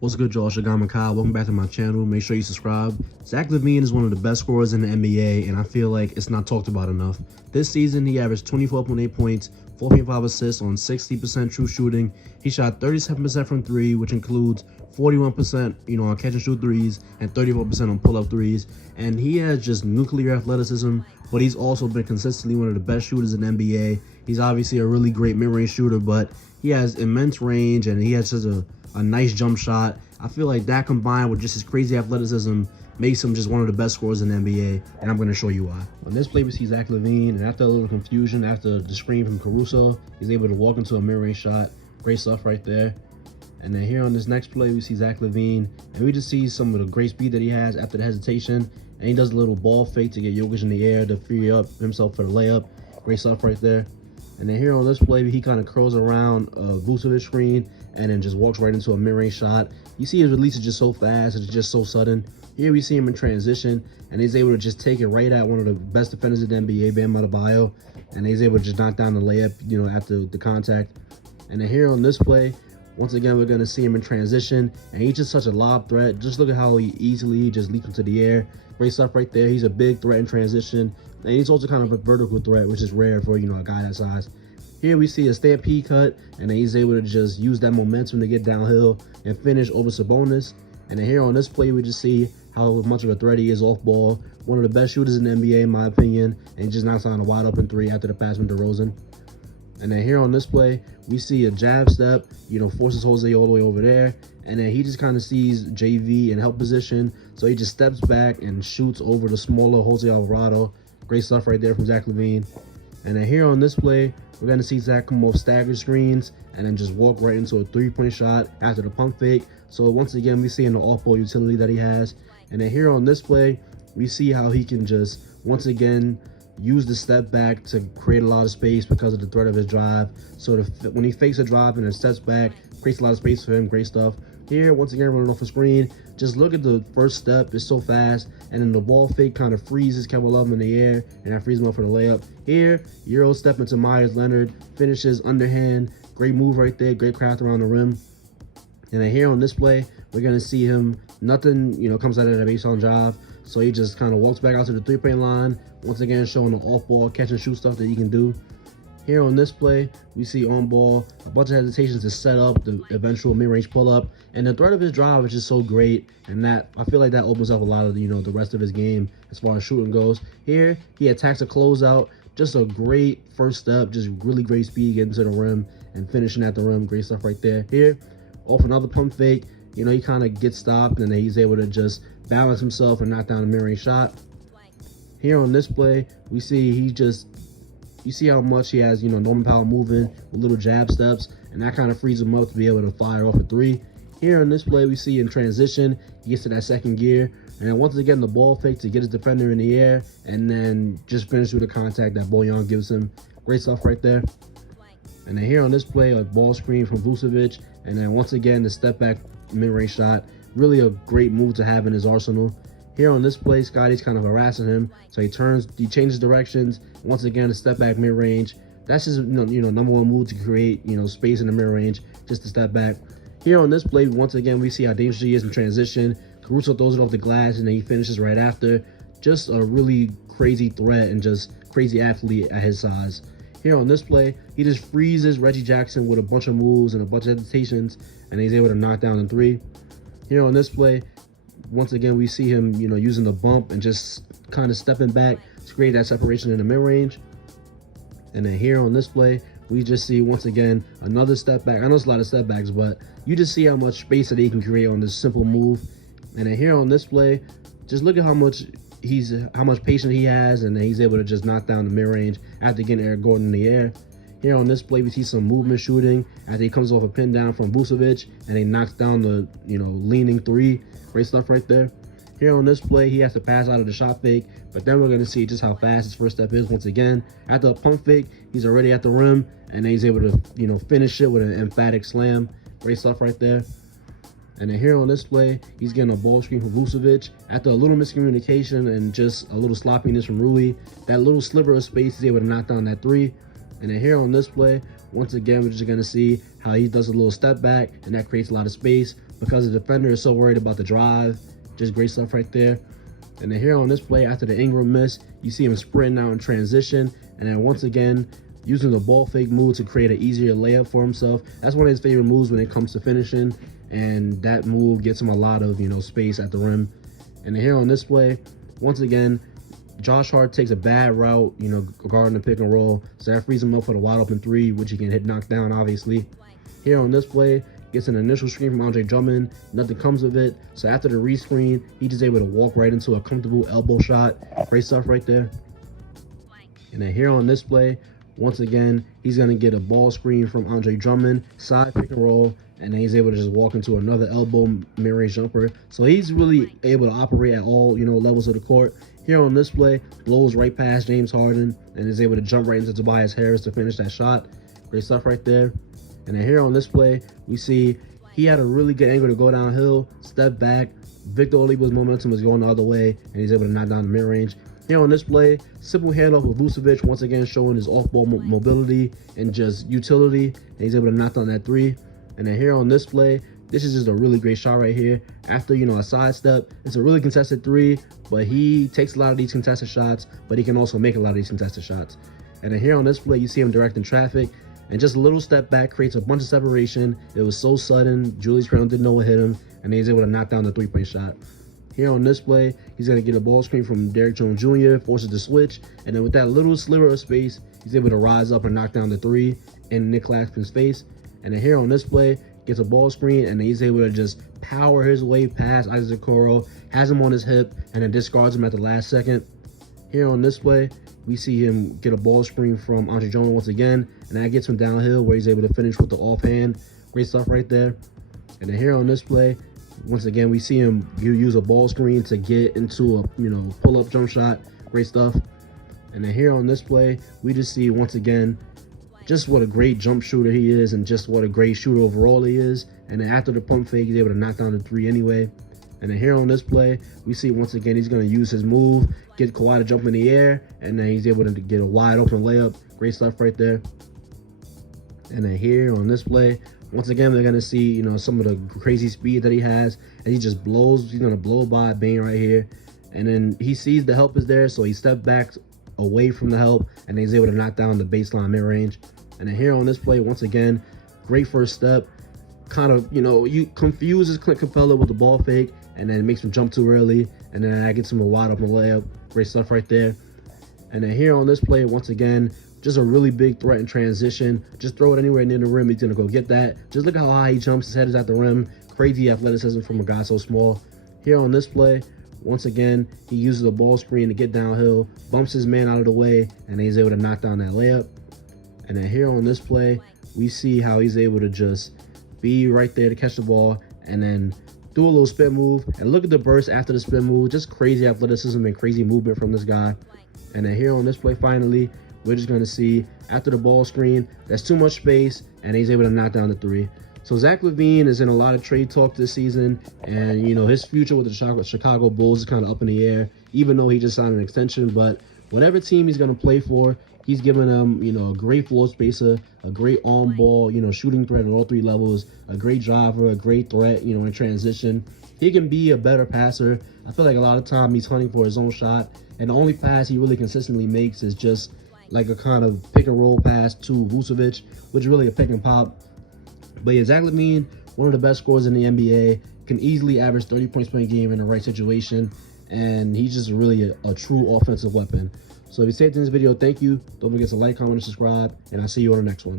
What's good, y'all? Shagama Kyle. Welcome back to my channel. Make sure you subscribe. Zach Lavine is one of the best scorers in the NBA, and I feel like it's not talked about enough. This season, he averaged 24.8 points, 4.5 assists on 60% true shooting. He shot 37% from three, which includes 41%, on catch and shoot threes and 34% on pull-up threes. And he has just nuclear athleticism, but he's also been consistently one of the best shooters in the NBA. He's obviously a really great mid-range shooter, but he has immense range and he has just a nice jump shot. I feel like that combined with just his crazy athleticism makes him just one of the best scorers in the NBA, and I'm going to show you why. On this play, we see Zach Lavine, and after a little confusion, after the screen from Caruso, he's able to walk into a mid-range shot. Great stuff right there. And then here on this next play, we see Zach Lavine, and we just see some of the great speed that he has after the hesitation, and he does a little ball fake to get Jokic in the air to free up himself for the layup. Great stuff right there. And then here on this play, he kind of curls around a Vucevic screen and then just walks right into a mid-range shot. You see his release is just so fast, it's just so sudden. Here we see him in transition, and he's able to just take it right at one of the best defenders in the NBA, Bam Adebayo, and he's able to just knock down the layup, after the contact. And then here on this play, once again, we're going to see him in transition, and he's just such a lob threat. Just look at how he easily just leaps into the air. Great stuff right there. He's a big threat in transition, and he's also kind of a vertical threat, which is rare for, a guy that size. Here we see a stampede cut, and then he's able to just use that momentum to get downhill and finish over Sabonis. And then here on this play, we just see how much of a threat he is off ball. One of the best shooters in the NBA, in my opinion, and he just knocks down a wide open three after the pass from DeRozan. And then here on this play, we see a jab step, forces Jose all the way over there. And then he just kind of sees JV in help position. So he just steps back and shoots over the smaller Jose Alvarado. Great stuff right there from Zach Lavine. And then here on this play, we're going to see Zach come off stagger screens and then just walk right into a three-point shot after the pump fake. So once again, we see in the off-ball utility that he has. And then here on this play, we see how he can just, once again, use the step back to create a lot of space because of the threat of his drive. So when he fakes a drive and then steps back, creates a lot of space for him. Great stuff. Here, once again, running off a screen. Just look at the first step. It's so fast. And then the ball fake kind of freezes Kevin Love in the air, and that frees him up for the layup. Here, Euro step into Myers Leonard, finishes underhand. Great move right there. Great craft around the rim. And then here on this play, we're going to see him, nothing, comes out of that baseline drive. So he just kind of walks back out to the three-point line. Once again, showing the off-ball catch and shoot stuff that he can do. Here on this play, we see on ball a bunch of hesitations to set up the eventual mid-range pull-up, and the threat of his drive is just so great, and that I feel like that opens up a lot of the rest of his game as far as shooting goes. Here, he attacks a closeout, just a great first step, just really great speed getting to the rim and finishing at the rim. Great stuff right there. Here, off another pump fake, he kind of gets stopped, and then he's able to just balance himself and knock down a mid-range shot. Here on this play, we see you see how much he has, Norman Powell moving with little jab steps, and that kind of frees him up to be able to fire off a three. Here on this play, we see in transition, he gets to that second gear, and then once again, the ball fake to get his defender in the air, and then just finish with the contact that Bojan gives him. Great stuff right there. And then here on this play, a ball screen from Vucevic, and then once again, the step back mid-range shot. Really a great move to have in his arsenal. Here on this play, Scotty's kind of harassing him, so he changes directions. Once again, a step back mid-range. That's his, number one move to create, space in the mid-range, just to step back. Here on this play, once again, we see how dangerous he is in transition. Caruso throws it off the glass, and then he finishes right after. Just a really crazy threat and just crazy athlete at his size. Here on this play, he just freezes Reggie Jackson with a bunch of moves and a bunch of hesitations, and he's able to knock down the three. Here on this play, once again, we see him, using the bump and just kind of stepping back to create that separation in the mid-range. And then here on this play, we just see, once again, another step back. I know it's a lot of step backs, but you just see how much space that he can create on this simple move. And then here on this play, just look at how much patience he has, and then he's able to just knock down the mid-range after getting Eric Gordon in the air. Here on this play, we see some movement shooting after he comes off a pin down from Vucevic, and he knocks down the, leaning three. Great stuff right there. Here on this play, he has to pass out of the shot fake, but then we're going to see just how fast his first step is once again. After a pump fake, he's already at the rim, and then he's able to, finish it with an emphatic slam. Great stuff right there. And then here on this play, he's getting a ball screen from Vucevic. After a little miscommunication and just a little sloppiness from Rui, that little sliver of space, he's able to knock down that three. And then here on this play, Once again, we're just going to see how he does a little step back, and that creates a lot of space because the defender is so worried about the drive. Just great stuff right there. And then here on this play, after the Ingram miss, you see him sprinting out in transition, and then once again, using the ball fake move to create an easier layup for himself. That's one of his favorite moves when it comes to finishing, and that move gets him a lot of, space at the rim. And then here on this play, once again, Josh Hart takes a bad route, guarding the pick and roll, so that frees him up for the wide open three, which he can hit knock down, obviously. Here on this play, gets an initial screen from Andre Drummond, nothing comes of it. So after the rescreen, he's just able to walk right into a comfortable elbow shot. Great stuff right there. And then here on this play, once again, he's going to get a ball screen from Andre Drummond, side pick and roll, and then he's able to just walk into another elbow mid-range jumper. So he's really able to operate at all, levels of the court. Here on this play, blows right past James Harden and is able to jump right into Tobias Harris to finish that shot. Great stuff right there. And then here on this play, we see he had a really good angle to go downhill, step back. Victor Oladipo's momentum is going the other way, and he's able to knock down the mid-range. Here on this play, simple handoff with Vucevic, once again showing his off-ball mobility and just utility, and he's able to knock down that three. And then here on this play, this is just a really great shot right here. After, a sidestep, it's a really contested three, but he takes a lot of these contested shots, but he can also make a lot of these contested shots. And then here on this play, you see him directing traffic, and just a little step back creates a bunch of separation. It was so sudden, Julius Randle didn't know what hit him, and he's able to knock down the three-point shot. Here on this play, he's going to get a ball screen from Derrick Jones Jr., forces the switch, and then with that little sliver of space, he's able to rise up and knock down the three in Nick Claxton's face. And then here on this play, gets a ball screen, and then he's able to just power his way past Isaac Okoro, has him on his hip, and then discards him at the last second. Here on this play, we see him get a ball screen from Andre Jones once again, and that gets him downhill where he's able to finish with the offhand. Great stuff right there. And then here on this play, once again, we see him use a ball screen to get into a, pull-up jump shot. Great stuff. And then here on this play, we just see, once again, just what a great jump shooter he is and just what a great shooter overall he is. And then after the pump fake, he's able to knock down the three anyway. And then here on this play, we see, once again, he's going to use his move, get Kawhi to jump in the air, and then he's able to get a wide open layup. Great stuff right there. And then here on this play, once again, they're going to see, some of the crazy speed that he has. And he just blows. He's going to blow by Bane right here. And then he sees the help is there, so he steps back away from the help, and he's able to knock down the baseline mid-range. And then here on this play, once again, great first step. Kind of, you confuses Clint Capella with the ball fake, and then it makes him jump too early. And then that gets him a wide open layup. Great stuff right there. And then here on this play, once again, just a really big threat in transition. Just throw it anywhere near the rim. He's going to go get that. Just look at how high he jumps. His head is at the rim. Crazy athleticism from a guy so small. Here on this play, once again, he uses a ball screen to get downhill, bumps his man out of the way, and he's able to knock down that layup. And then here on this play, we see how he's able to just be right there to catch the ball and then do a little spin move. And look at the burst after the spin move. Just crazy athleticism and crazy movement from this guy. And then here on this play, finally, we're just going to see, after the ball screen, there's too much space, and he's able to knock down the three. So Zach Lavine is in a lot of trade talk this season, and, his future with the Chicago Bulls is kind of up in the air, even though he just signed an extension. But whatever team he's going to play for, he's giving them, a great floor spacer, a great on ball, shooting threat at all three levels, a great driver, a great threat, in transition. He can be a better passer. I feel like a lot of time he's hunting for his own shot, and the only pass he really consistently makes is just like a kind of pick and roll pass to Vucevic, which is really a pick and pop. But yeah, Zach Lavine, one of the best scorers in the NBA, can easily average 30 points per game in the right situation, and he's just really a true offensive weapon. So if you stayed in this video, thank you. Don't forget to like, comment, and subscribe, and I'll see you on the next one.